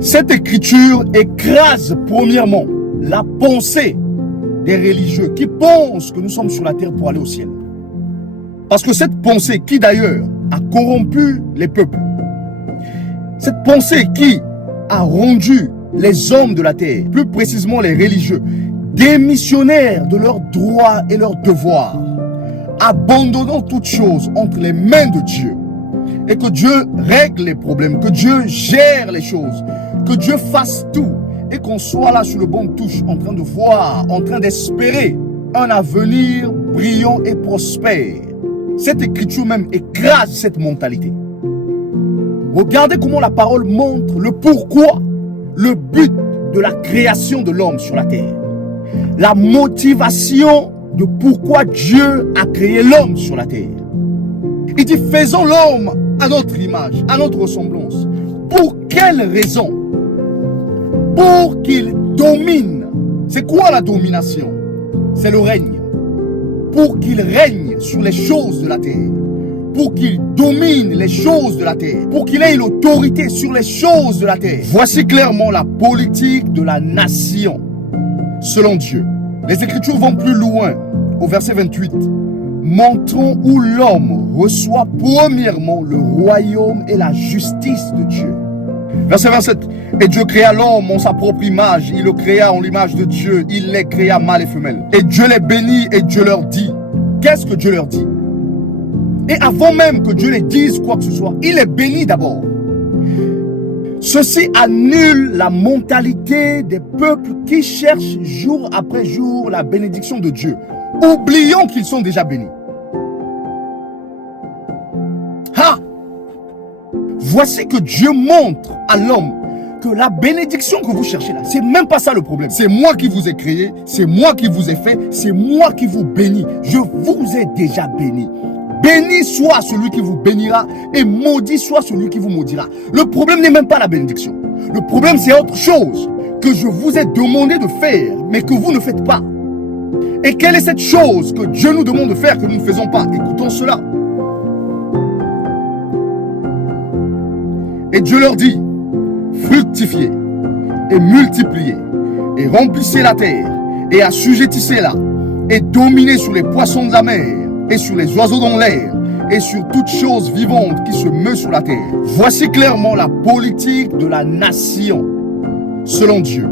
Cette écriture écrase premièrement la pensée des religieux qui pensent que nous sommes sur la terre pour aller au ciel. Parce que cette pensée qui d'ailleurs a corrompu les peuples, cette pensée qui a rendu les hommes de la terre, plus précisément les religieux, démissionnaires de leurs droits et leurs devoirs, abandonnant toutes choses entre les mains de Dieu, et que Dieu règle les problèmes, que Dieu gère les choses, que Dieu fasse tout, et qu'on soit là sur le banc de touche en train de voir, en train d'espérer un avenir brillant et prospère. Cette écriture même écrase cette mentalité. Regardez comment la parole montre le pourquoi, le but de la création de l'homme sur la terre. La motivation de pourquoi Dieu a créé l'homme sur la terre. Il dit, faisons l'homme à notre image, à notre ressemblance. Pour quelle raison? Pour qu'il domine. C'est quoi la domination? C'est le règne. Pour qu'il règne sur les choses de la terre. Pour qu'il domine les choses de la terre. Pour qu'il ait l'autorité sur les choses de la terre. Voici clairement la politique de la nation, selon Dieu. Les Écritures vont plus loin, au verset 28. Montrons où l'homme reçoit premièrement le royaume et la justice de Dieu. Verset 27. Et Dieu créa l'homme en sa propre image. Il le créa en l'image de Dieu. Il les créa mâles et femelles. Et Dieu les bénit et Dieu leur dit. Qu'est-ce que Dieu leur dit? Et avant même que Dieu les dise quoi que ce soit, il les bénit d'abord. Ceci annule la mentalité des peuples qui cherchent jour après jour la bénédiction de Dieu, oubliant qu'ils sont déjà bénis. Ah! Voici que Dieu montre à l'homme que la bénédiction que vous cherchez là, c'est même pas ça le problème. C'est moi qui vous ai créé, c'est moi qui vous ai fait, c'est moi qui vous bénis. Je vous ai déjà béni. Béni soit celui qui vous bénira et maudit soit celui qui vous maudira. Le problème n'est même pas la bénédiction. Le problème c'est autre chose que je vous ai demandé de faire, mais que vous ne faites pas. Et quelle est cette chose que Dieu nous demande de faire que nous ne faisons pas? Écoutons cela. Et Dieu leur dit, fructifiez et multipliez et remplissez la terre et assujettissez-la et dominez sur les poissons de la mer et sur les oiseaux dans l'air et sur toute chose vivante qui se meut sur la terre. Voici clairement la politique de la nation, selon Dieu.